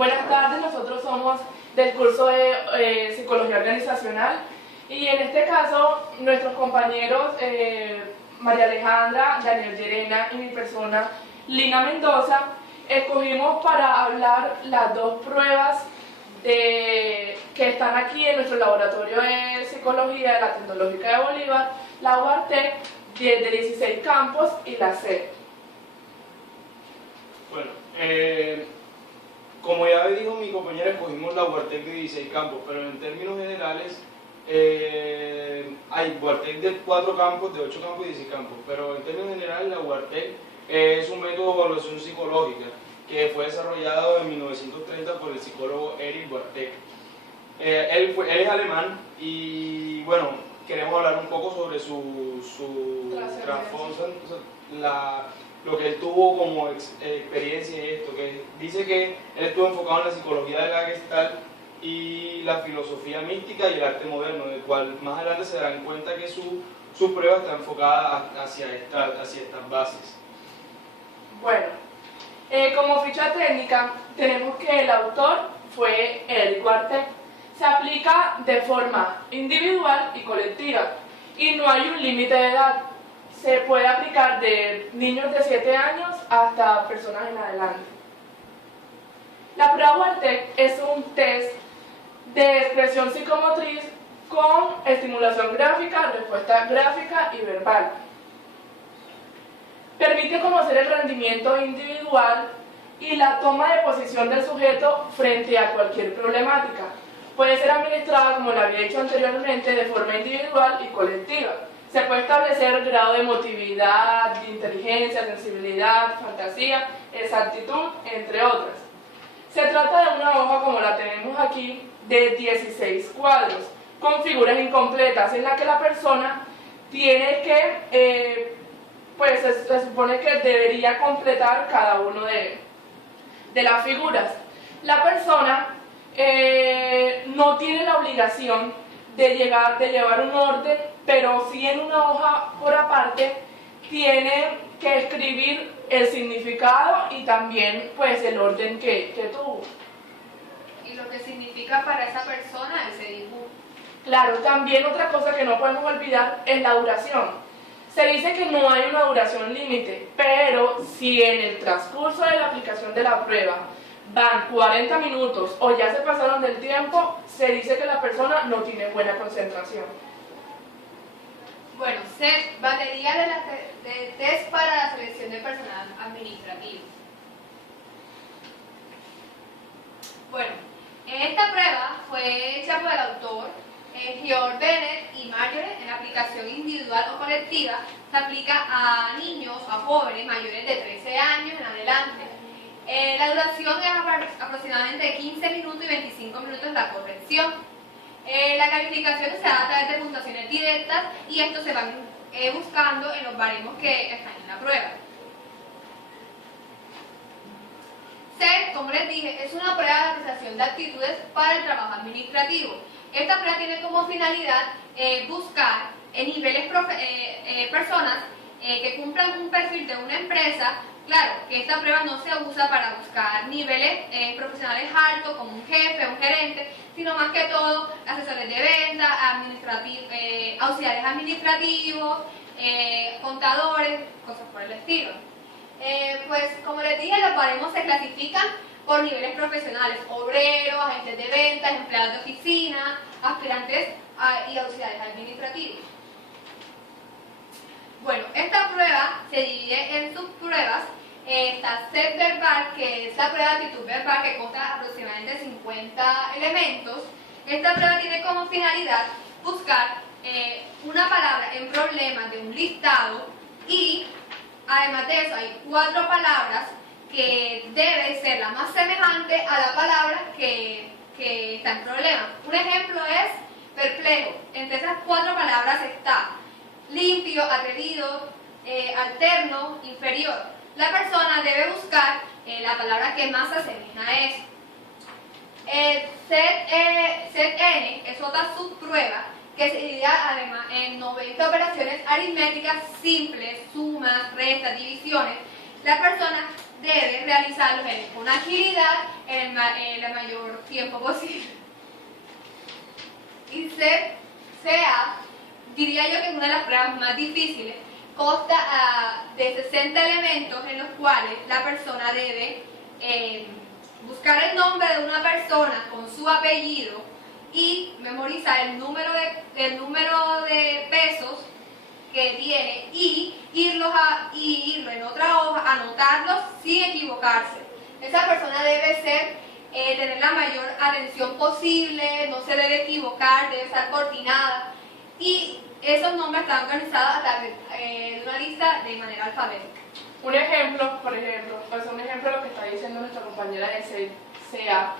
Buenas tardes, nosotros somos del curso de Psicología Organizacional y en este caso nuestros compañeros María Alejandra, Daniel Llerena y mi persona Lina Mendoza escogimos para hablar las dos pruebas que están aquí en nuestro laboratorio de Psicología de la Tecnológica de Bolívar, la UARTEC de 16 campos y la SED. Bueno, como ya dijo mi compañera, escogimos la UARTEC de 16 campos, pero en términos generales hay UARTEC de 4 campos, de 8 campos y 16 campos, pero en términos generales la UARTEC es un método de evaluación psicológica que fue desarrollado en 1930 por el psicólogo Erich Warteck. Él es alemán y bueno, queremos hablar un poco sobre su trasfondo, lo que él tuvo como experiencia en esto, que dice que él estuvo enfocado en la psicología de la Gestalt y la filosofía mística y el arte moderno, del cual más adelante se darán cuenta que su prueba está enfocada hacia estas bases. Bueno, como ficha técnica tenemos que el autor fue Erich Warteck. Se aplica de forma individual y colectiva y no hay un límite de edad. Se puede aplicar de niños de 7 años hasta personas en adelante. La prueba Warteck es un test de expresión psicomotriz con estimulación gráfica, respuesta gráfica y verbal. Permite conocer el rendimiento individual y la toma de posición del sujeto frente a cualquier problemática. Puede ser administrada, como lo había dicho anteriormente, de forma individual y colectiva. Se puede establecer grado de emotividad, de inteligencia, sensibilidad, fantasía, exactitud, entre otras. Se trata de una hoja, como la tenemos aquí, de 16 cuadros, con figuras incompletas, en la que la persona tiene que, pues se supone que debería completar cada uno de las figuras. La persona no tiene la obligación de llevar un orden, pero sí en una hoja por aparte tiene que escribir el significado y también pues el orden que tuvo. Y lo que significa para esa persona ese dibujo. Claro, también otra cosa que no podemos olvidar es la duración. Se dice que no hay una duración límite, pero si en el transcurso de la aplicación de la prueba van 40 minutos o ya se pasaron del tiempo, se dice que la persona no tiene buena concentración. Bueno, SET, batería de test para la selección de personal administrativo. Bueno, esta prueba fue hecha por el autor Georg Bennett y Marjorie. En aplicación individual o colectiva se aplica a niños, a jóvenes mayores de 13 años en adelante. La duración es aproximadamente de 15 minutos y 25 minutos la corrección. La calificación se da a través de puntuaciones directas y esto se van buscando en los baremos que están en la prueba. SET, como les dije, es una prueba de apreciación de actitudes para el trabajo administrativo. Esta prueba tiene como finalidad buscar niveles personas que cumplan un perfil de una empresa. Claro, que esta prueba no se usa para buscar niveles profesionales altos como un jefe o un gerente, sino más que todo asesores de venta, auxiliares administrativos, contadores, cosas por el estilo. Pues como les dije, los baremos se clasifican por niveles profesionales: obreros, agentes de ventas, empleados de oficina, aspirantes y auxiliares administrativos. Bueno, esta prueba se divide en subpruebas. Está SET verbal, que es la prueba de actitud verbal, que consta aproximadamente 50 elementos. Esta prueba tiene como finalidad buscar una palabra en problemas de un listado y además de eso hay 4 palabras que debe ser la más semejante a la palabra que está en problema. Un ejemplo es perplejo. Entre esas 4 palabras está limpio, atrevido, alterno, inferior. La persona debe buscar la palabra que más se asemeja a eso. SET-N es otra subprueba que se divide además en 90 operaciones aritméticas simples, sumas, restas, divisiones. La persona debe realizarlos con agilidad en el mayor tiempo posible. Y sea, diría yo que es una de las pruebas más difíciles, consta de 60 elementos en los cuales la persona debe buscar el nombre de una persona con su apellido y memorizar el número de pesos que tiene y irlo en otra hoja, anotarlos sin equivocarse. Esa persona debe tener la mayor atención posible, no se debe equivocar, debe estar coordinada y esos nombres están organizados a través de una lista de manera alfabética. Un ejemplo, por ejemplo, un ejemplo de lo que está diciendo nuestra compañera de CA.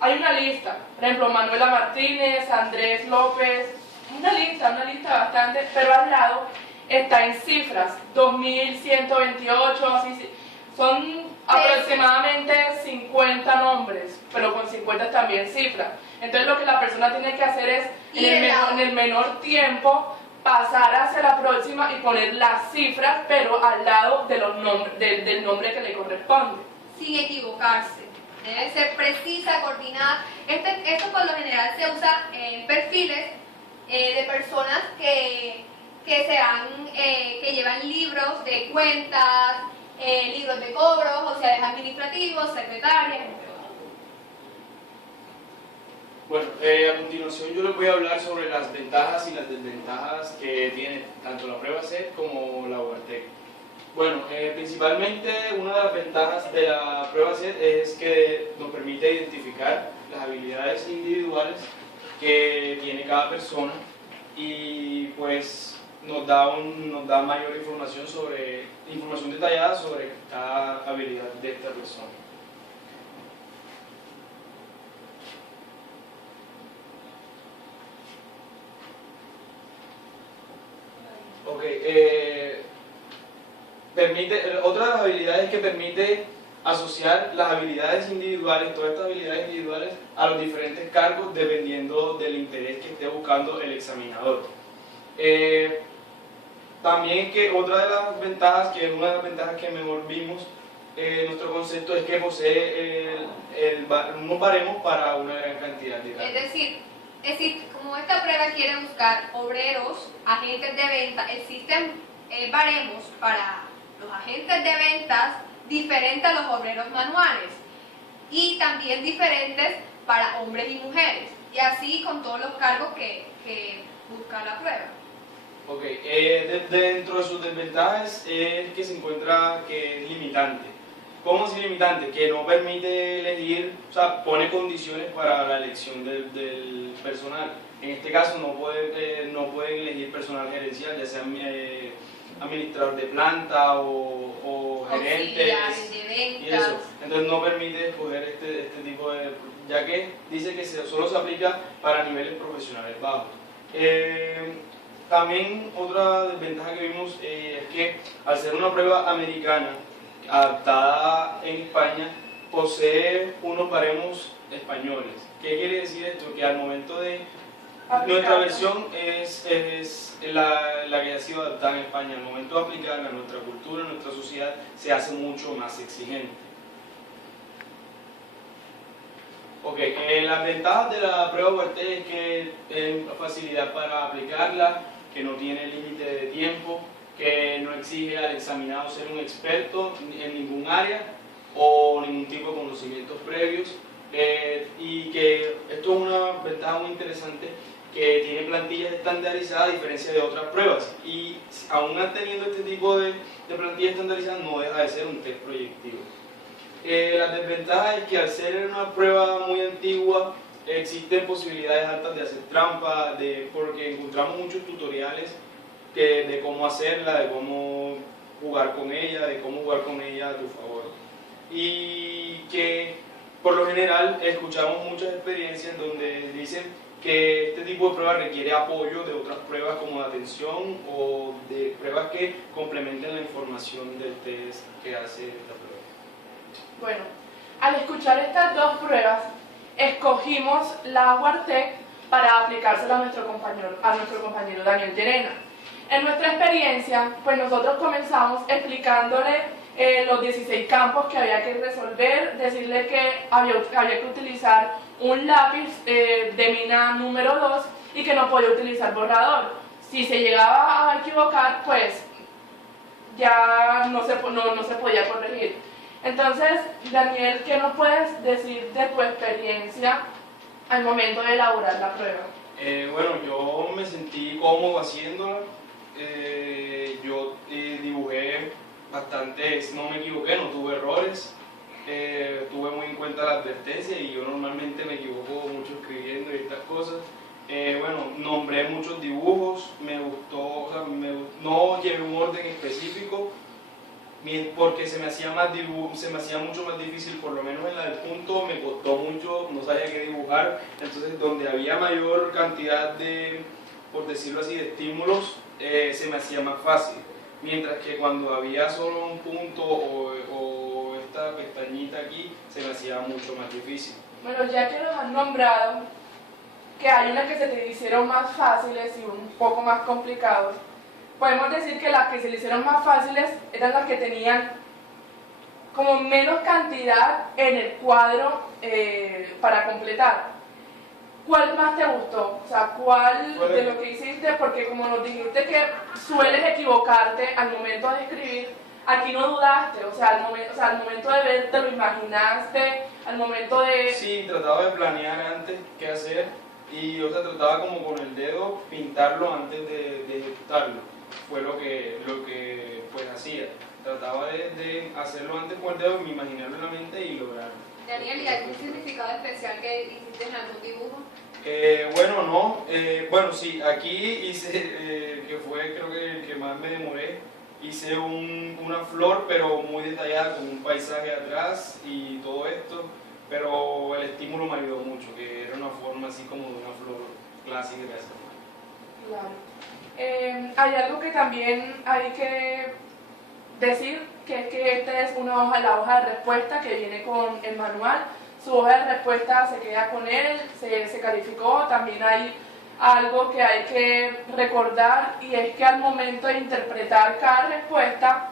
Hay una lista, por ejemplo, Manuela Martínez, Andrés López, una lista bastante, pero al lado está en cifras, 2128, así, son aproximadamente 50 nombres, pero con 50 también cifras. Entonces lo que la persona tiene que hacer es, en el menor tiempo, pasar hacia la próxima y poner las cifras, pero al lado de los del nombre que le corresponde. Sin equivocarse. Debe ser precisa, coordinada. Esto por lo general se usa en perfiles de personas que llevan libros de cuentas, libros de cobros, sociales administrativos, secretarias, entre otros. Bueno, a continuación yo les voy a hablar sobre las ventajas y las desventajas que tiene tanto la prueba SET como la UARTEC. Bueno, principalmente una de las ventajas de la prueba SET es que nos permite identificar las habilidades individuales que tiene cada persona y pues nos da mayor información detallada sobre cada habilidad de esta persona. Ok, otra de las habilidades que permite asociar las habilidades individuales, todas estas habilidades individuales, a los diferentes cargos dependiendo del interés que esté buscando el examinador. También que otra de las ventajas, que es una de las ventajas que mejor vimos, nuestro concepto es que posee unos baremos para una gran cantidad de cargos. Es decir, como esta prueba quiere buscar obreros, agentes de venta, existen baremos para los agentes de ventas diferentes a los obreros manuales y también diferentes para hombres y mujeres, y así con todos los cargos que busca la prueba. Ok, dentro de sus desventajas es que se encuentra que es limitante. ¿Cómo es limitante? Que no permite elegir, o sea, pone condiciones para la elección del personal. En este caso no pueden elegir personal gerencial, ya sea administrador de planta o gerentes de ventas. y eso. Entonces no permite escoger este tipo de, ya que dice que solo se aplica para niveles profesionales bajos. También otra desventaja que vimos es que al ser una prueba americana adaptada en España, posee unos baremos españoles. ¿Qué quiere decir esto? Que al momento de nuestra versión es la que ha sido adaptada en España. Al momento de aplicarla a nuestra cultura, a nuestra sociedad, se hace mucho más exigente. Ok, las ventajas de la prueba UARTEC es que tiene facilidad para aplicarla, que no tiene límite de tiempo, que no exige al examinado ser un experto en ningún área o ningún tipo de conocimientos previos, y que esto es una ventaja muy interesante, que tiene plantillas estandarizadas a diferencia de otras pruebas, y aún teniendo este tipo de plantillas estandarizadas no deja de ser un test proyectivo. La desventaja es que al ser una prueba muy antigua existen posibilidades altas de hacer trampa, porque encontramos muchos tutoriales de cómo hacerla, de cómo jugar con ella, a tu favor. Y que por lo general escuchamos muchas experiencias donde dicen que este tipo de pruebas requiere apoyo de otras pruebas como de atención o de pruebas que complementen la información del test que hace esta prueba. Bueno, al escuchar estas dos pruebas, escogimos la UARTEC para aplicársela a nuestro compañero Daniel Llerena. En nuestra experiencia, pues nosotros comenzamos explicándole los 16 campos que había que resolver, decirle que había que utilizar un lápiz de mina número 2 y que no podía utilizar borrador. Si se llegaba a equivocar, pues ya no se podía corregir. Entonces, Daniel, ¿qué nos puedes decir de tu experiencia al momento de elaborar la prueba? Bueno, yo me sentí cómodo haciéndola. Yo dibujé bastante, no me equivoqué, no tuve errores. Tuve muy en cuenta la advertencia y yo normalmente me equivoco mucho escribiendo y estas cosas. Bueno, nombré muchos dibujos, me gustó, o sea, no llevé un orden específico porque se me hacía mucho más difícil, por lo menos en la del punto me costó mucho, no sabía qué dibujar, entonces donde había mayor cantidad de, por decirlo así, de estímulos, se me hacía más fácil, mientras que cuando había solo un punto o esta pestañita aquí, se me hacía mucho más difícil. Bueno, ya que nos han nombrado que hay unas que se te hicieron más fáciles y un poco más complicados, podemos decir que las que se le hicieron más fáciles eran las que tenían como menos cantidad en el cuadro para completar. ¿Cuál más te gustó? O sea, ¿cuál de lo que hiciste? Porque como nos dijiste que sueles equivocarte al momento de escribir, aquí no dudaste, o sea, al momento de ver te lo imaginaste, al momento de... Sí, trataba de planear antes qué hacer y o sea, trataba como con el dedo pintarlo antes de ejecutarlo. Fue lo que pues hacía. Trataba de hacerlo antes con el dedo, imaginarlo en la mente y lograrlo. Daniel, ¿y algún significado especial que hiciste en algún dibujo? Bueno, no. Bueno, sí, aquí hice, que fue creo que el que más me demoré, hice una flor pero muy detallada con un paisaje atrás y todo esto, pero el estímulo me ayudó mucho, que era una forma así como de una flor clásica de hacer. Claro. Hay algo que también hay que decir, que es que esta es la hoja de respuesta que viene con el manual. Su hoja de respuesta se queda con él, se calificó. También hay algo que hay que recordar y es que al momento de interpretar cada respuesta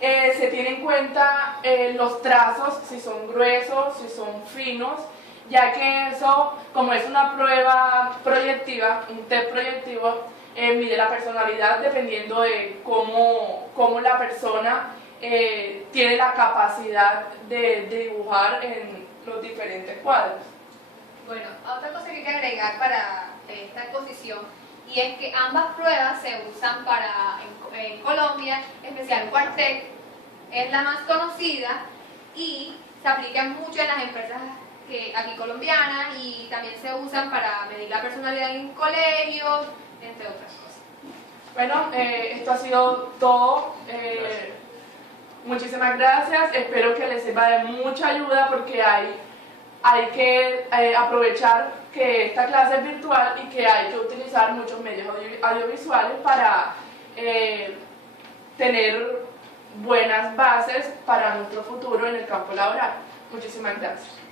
se tiene en cuenta los trazos, si son gruesos, si son finos, ya que eso, como es una prueba proyectiva, un test proyectivo, mide la personalidad dependiendo de cómo la persona tiene la capacidad de dibujar en los diferentes cuadros. Bueno, otra cosa que hay que agregar para esta exposición, y es que ambas pruebas se usan en Colombia, en especial Quartec, es la más conocida y se aplica mucho en las empresas aquí colombianas y también se usan para medir la personalidad en colegios, entre otras cosas. Bueno, esto ha sido todo. Muchísimas gracias. Espero que les sirva de mucha ayuda porque hay que aprovechar que esta clase es virtual y que hay que utilizar muchos medios audiovisuales para tener buenas bases para nuestro futuro en el campo laboral. Muchísimas gracias.